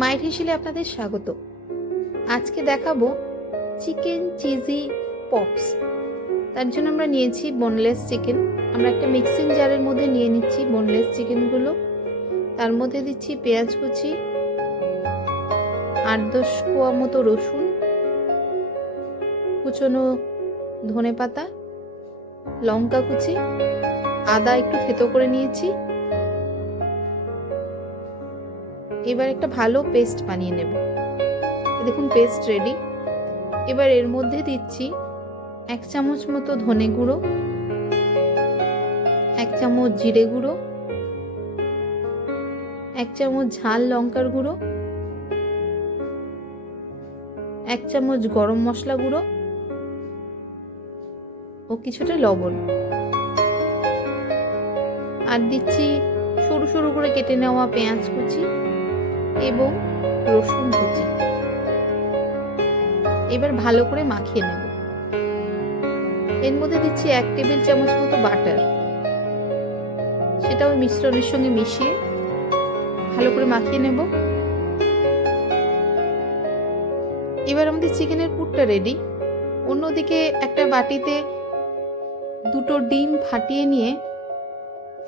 মায়ের হেসেলে আপনাদের স্বাগত। আজকে দেখাবো চিকেন চিজি পপস। তার জন্য আমরা নিয়েছি বোনলেস চিকেন। আমরা একটা মিক্সিং জারের মধ্যে নিয়ে নিচ্ছি বোনলেস চিকেনগুলো। তার মধ্যে দিচ্ছি পেঁয়াজ কুচি, 8-10 কোয়া মতো রসুন, কুচনো ধনে পাতা, লঙ্কা কুচি, আদা একটু থেতো করে নিয়েছি। এবার একটা ভালো পেস্ট বানিয়ে নেব। দেখুন পেস্ট রেডি। এবার এর মধ্যে দিচ্ছি 1 চামচ মতো ধনে গুঁড়ো, 1 চামচ জিরে গুঁড়ো, 1 চামচ ঝাল লঙ্কার গুঁড়ো, 1 চামচ গরম মশলা গুঁড়ো ও কিছুটা লবণ। আর দিচ্ছি সরু সরু করে কেটে নেওয়া পেঁয়াজ কুচি এবং রসুন কুচি। এবার ভালো করে মাখিয়ে নেব। এর মধ্যে দিচ্ছি 1 টেবিল চামচ মতো বাটার। সেটাও মিশ্রণের সঙ্গে মিশিয়ে ভালো করে মাখিয়ে নেব। এবার আমাদের চিকেনের পুরটা রেডি। অন্যদিকে একটা বাটিতে 2টো ডিম ফাটিয়ে নিয়ে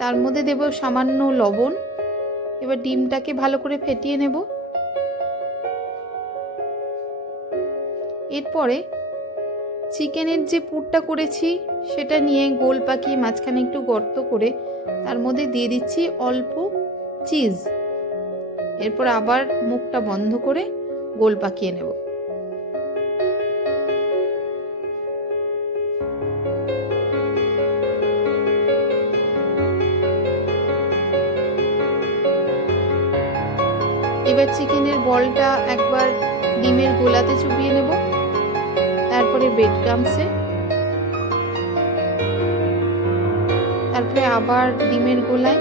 তার মধ্যে দেব সামান্য লবণ। এবার ডিমটাকে ভালো করে ফেটিয়ে নেব। এরপরে চিকেনের যে পুরটা করেছি সেটা নিয়ে গোল পাকিয়ে মাঝখানে একটু গর্ত করে তার মধ্যে দিয়ে দিচ্ছি অল্প চিজ। এরপর আবার মুখটা বন্ধ করে গোল পাকিয়ে নেব। এবার চিকেনের বলটা একবার ডিমের গোলাতে চুবিয়ে নেব, তারপরে ব্রেড ক্রাম্বসে, তারপরে আবার ডিমের গোলায়,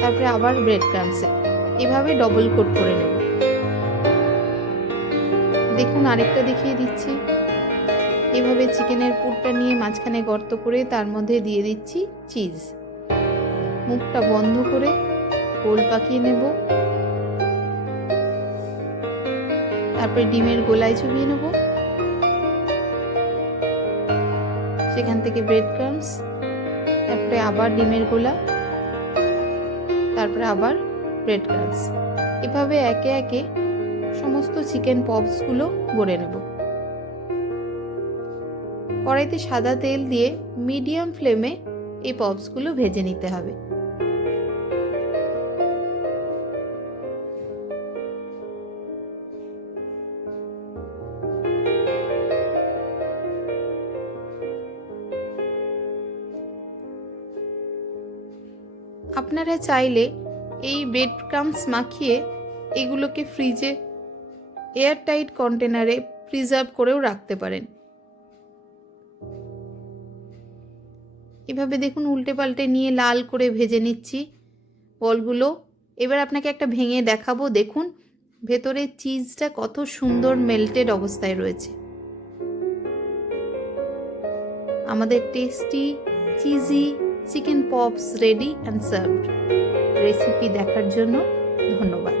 তারপরে আবার ব্রেড ক্রাম্বসে। এভাবে ডবল কোট করে নেব। দেখুন আরেকটা দেখিয়ে দিচ্ছি। এভাবে চিকেনের পুরটা নিয়ে মাঝখানে গর্ত করে তার মধ্যে দিয়ে দিচ্ছি চিজ। মুখটা বন্ধ করে গোল পাকিয়ে নেব, তারপরে ডিমের গোলায় চুবিয়ে নেব, সেখান থেকে ব্রেড ক্রাম্বস, তারপরে আবার ডিমের গোলা, তারপরে আবার ব্রেড ক্রাম্বস। এভাবে একে একে সমস্ত চিকেন পপসগুলো গড়ে নেব। কড়াইতে সাদা তেল দিয়ে মিডিয়াম ফ্লেমে এই পপসগুলো ভেজে নিতে হবে। আপনারা চাইলে এই ব্রেড ক্রাম্বস মাখিয়ে এগুলোকে ফ্রিজে এয়ারটাইট কন্টেনারে প্রিজার্ভ করেও রাখতে পারেন। এভাবে দেখুন উল্টে পাল্টে নিয়ে লাল করে ভেজে নিচ্ছি বলগুলো। এবার আপনাকে একটা ভেঙে দেখাবো। দেখুন ভেতরে চিজটা কত সুন্দর মেল্টেড অবস্থায় রয়েছে। আমাদের tasty cheesy chicken pops ready and served. Recipe দেখার জন্য ধন্যবাদ।